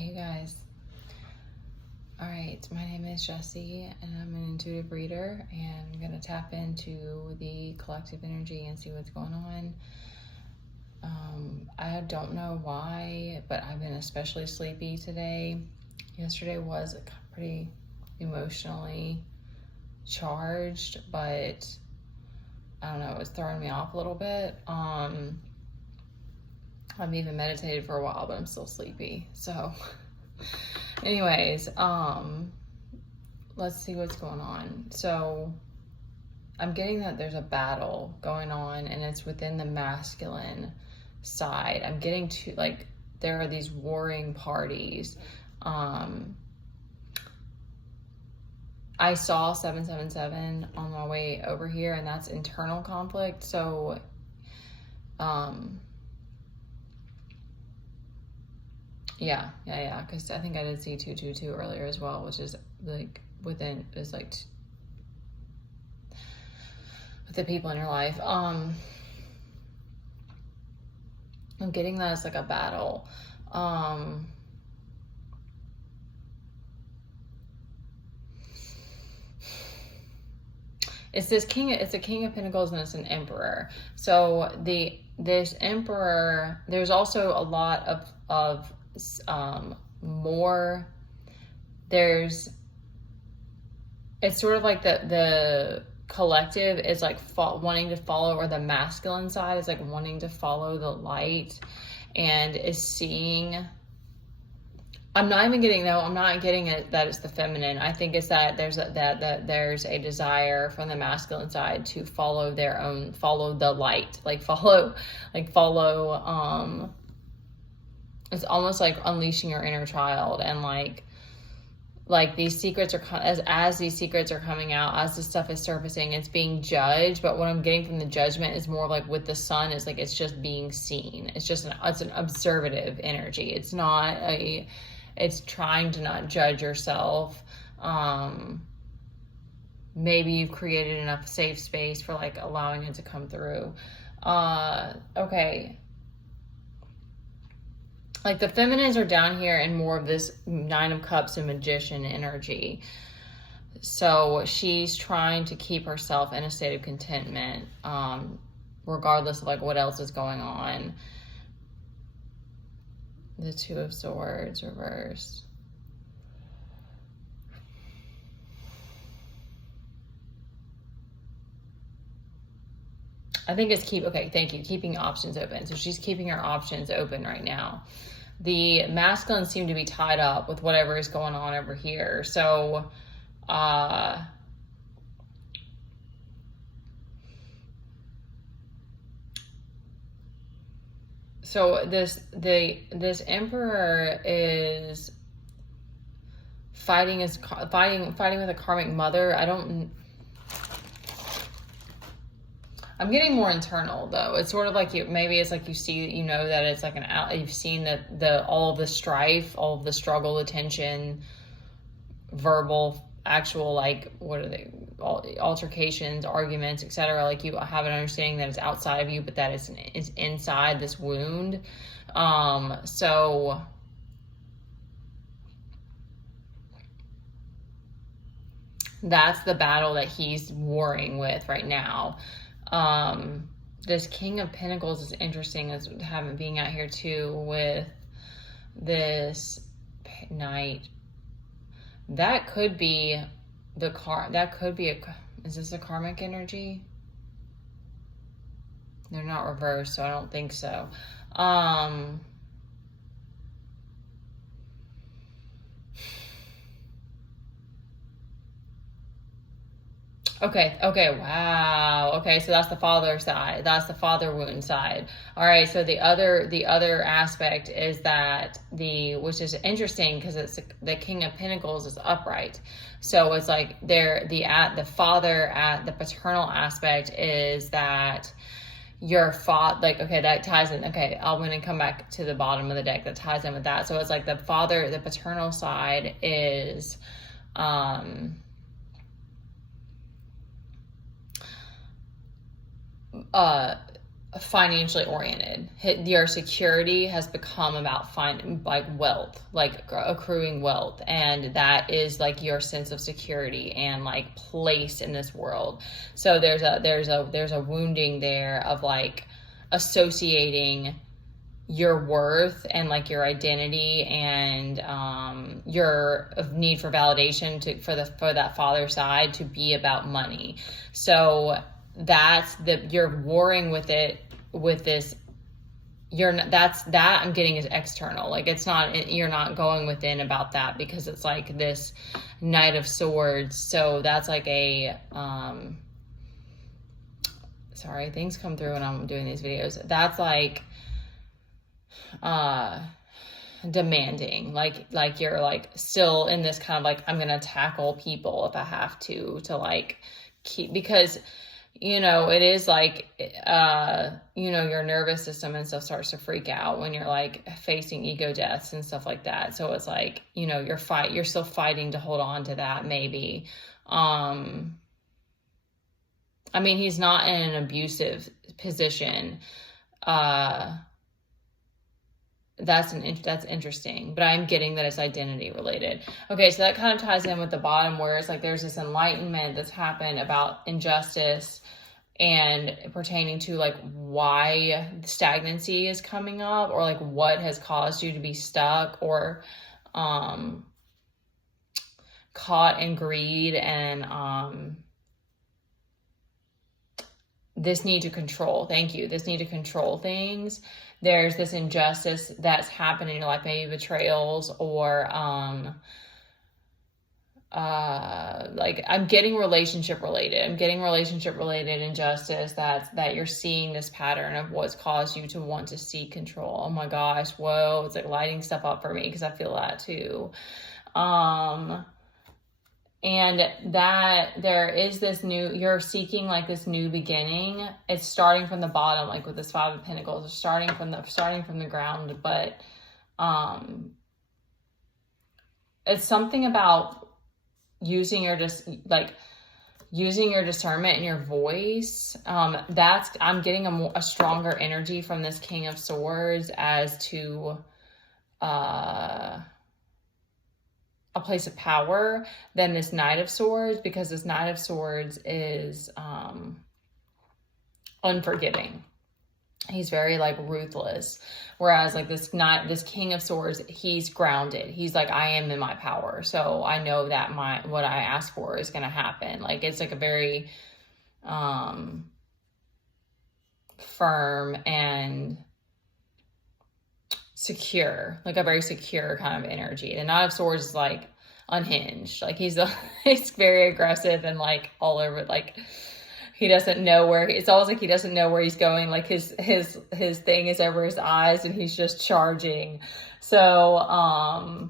Hi, you guys. All right, my name is Jessie, and I'm an intuitive reader, and I'm going to tap into the collective energy and see what's going on. I don't know why, but I've been especially sleepy today. Yesterday was pretty emotionally charged, but I don't know, it was throwing me off a little bit. I've even meditated for a while, but I'm still sleepy. So anyways, let's see what's going on. So I'm getting that there's a battle going on, and it's within the masculine side. I'm getting to, like, there are these warring parties. I saw 777 on my way over here, and that's internal conflict. So, yeah, because I think I did see 222 earlier as well, which is like within, is like with the people in your life. I'm getting that it's like a battle. It's a King of Pentacles, and it's an Emperor. So this Emperor, there's also a lot of more. It's sort of like the collective is like wanting to follow, or the masculine side is like wanting to follow the light, and is seeing. I'm not getting it that it's the feminine. I think it's that there's there's a desire from the masculine side to follow the light, follow. It's almost like unleashing your inner child, and like these secrets are as these secrets are coming out, as this stuff is surfacing, it's being judged. But what I'm getting from the judgment is more like with the sun is like it's just being seen. It's an observative energy. It's trying to not judge yourself. Maybe you've created enough safe space for like allowing it to come through. Okay. Like the feminines are down here in more of this Nine of Cups and Magician energy. So she's trying to keep herself in a state of contentment, regardless of like what else is going on. The Two of Swords reversed. I think it's keeping options open. So she's keeping her options open right now. The masculine seem to be tied up with whatever is going on over here. So, this Emperor is fighting with a karmic mother. I'm getting more internal though. It's sort of like it's like you see, that it's like you've seen all of the strife, all of the struggle, the tension, verbal, actual, like, what are they, altercations, arguments, etc. Like you have an understanding that it's outside of you, but that it's inside this wound. So that's the battle that he's warring with right now. This King of Pentacles is interesting as having being out here too with this Knight. That could be is this a karmic energy? They're not reversed, so I don't think so. Okay, wow. Okay, so that's the father side. That's the father wound side. All right, so the other aspect is that which is interesting because it's the King of Pentacles is upright. So it's like the father at the paternal aspect is that your father, like, okay, that ties in. Okay, I'm going to come back to the bottom of the deck that ties in with that. So it's like the paternal side is financially oriented. Your security has become about finding like wealth, like accruing wealth, and that is like your sense of security and like place in this world. So there's a wounding there of like associating your worth and like your identity and your need for validation for that father side to be about money. So you're warring with it with this. I'm getting is external. Like it's not, you're not going within about that because it's like this Knight of Swords. So that's like a sorry, things come through when I'm doing these videos. That's like demanding, like you're like still in this kind of like, I'm gonna tackle people if I have to like keep, because it is like your nervous system and stuff starts to freak out when you're like facing ego deaths and stuff like that. So it's like you're still fighting to hold on to that maybe. I mean, he's not in an abusive position. That's interesting, but I'm getting that it's identity related. Okay, so that kind of ties in with the bottom where it's like there's this enlightenment that's happened about injustice and pertaining to like why stagnancy is coming up, or like what has caused you to be stuck or caught in greed and this need to control. Thank you. This need to control things. There's this injustice that's happening in your life, maybe betrayals or like I'm getting relationship related. I'm getting relationship related injustice that you're seeing this pattern of what's caused you to want to seek control. Oh my gosh, whoa, it's like lighting stuff up for me because I feel that too. And that there is this you're seeking like this new beginning. It's starting from the bottom, like with this Five of Pentacles, it's starting from the ground, but it's something about using your discernment and your voice. I'm getting a stronger energy from this King of Swords as to a place of power than this Knight of Swords, because this Knight of Swords is unforgiving. He's very like ruthless, whereas like this King of Swords, he's grounded. He's like, I am in my power, so I know that what I ask for is going to happen. Like it's like a very firm and secure, like a very secure kind of energy. The Knight of Swords is like unhinged. Like he's very aggressive and like all over, like he doesn't know where, it's always like he doesn't know where he's going. Like his thing is over his eyes and he's just charging. So,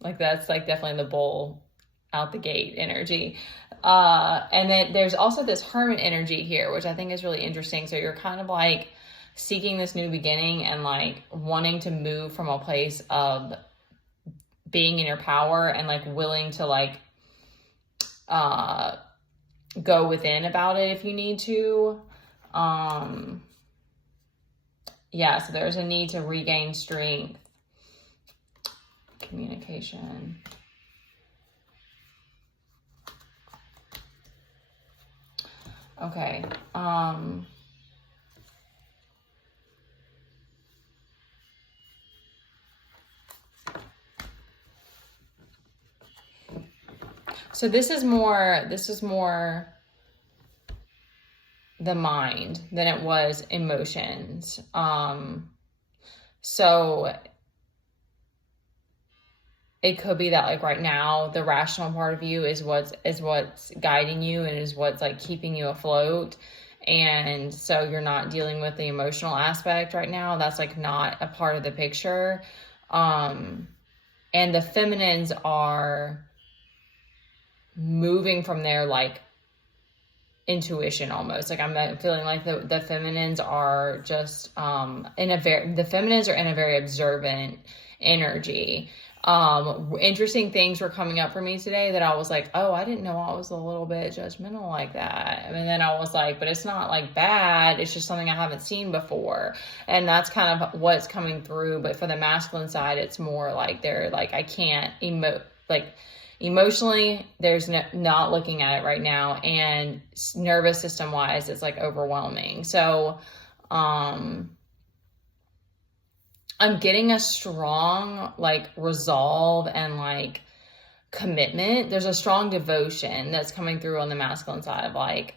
like that's like definitely the bull out the gate energy. And then there's also this Hermit energy here, which I think is really interesting. So you're kind of like seeking this new beginning and like wanting to move from a place of being in your power and like willing to like go within about it if you need to. Yeah, so there's a need to regain strength. Communication. Okay. So this is more the mind than it was emotions. So it could be that like right now the rational part of you is what's guiding you and is what's like keeping you afloat. And so you're not dealing with the emotional aspect right now. That's like not a part of the picture. And the feminines are moving from their like intuition almost. Like I'm feeling like the feminines are just the feminines are in a very observant energy. Interesting things were coming up for me today that I was like, oh, I didn't know I was a little bit judgmental like that. And then I was like, but it's not like bad. It's just something I haven't seen before. And that's kind of what's coming through. But for the masculine side, it's more like they're like, I can't emotionally, there's not looking at it right now. And nervous system wise, it's like overwhelming. So, I'm getting a strong like resolve and like commitment. There's a strong devotion that's coming through on the masculine side of like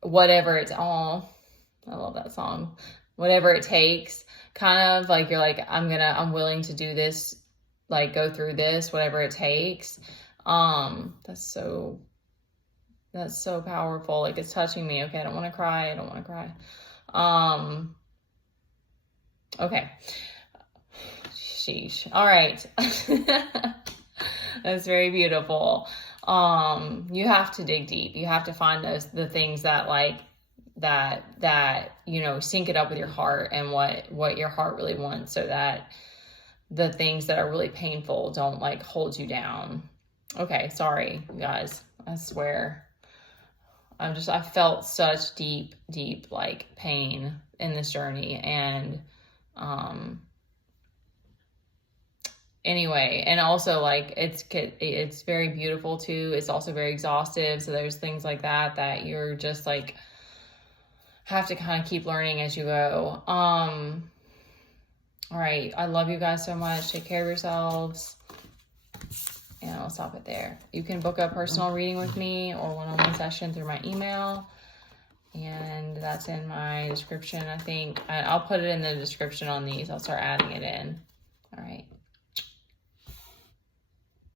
whatever it's all. I love that song. Whatever it takes, kind of like you're like, I'm willing to do this, like go through this, whatever it takes. That's so powerful. Like it's touching me. Okay, I don't want to cry. I don't want to cry. Okay. Sheesh. All right. That's very beautiful. You have to dig deep. You have to find the things that like that sync it up with your heart and what your heart really wants, so that the things that are really painful don't like hold you down. Okay, sorry guys. I swear. I felt such deep like pain in this journey, and anyway, and also like it's very beautiful too. It's also very exhaustive. So there's things like that you're just like have to kind of keep learning as you go. All right. I love you guys so much. Take care of yourselves. And I'll stop it there. You can book a personal reading with me or one-on-one session through my email. And that's in my description, I think. I'll put it in the description on these. I'll start adding it in. All right.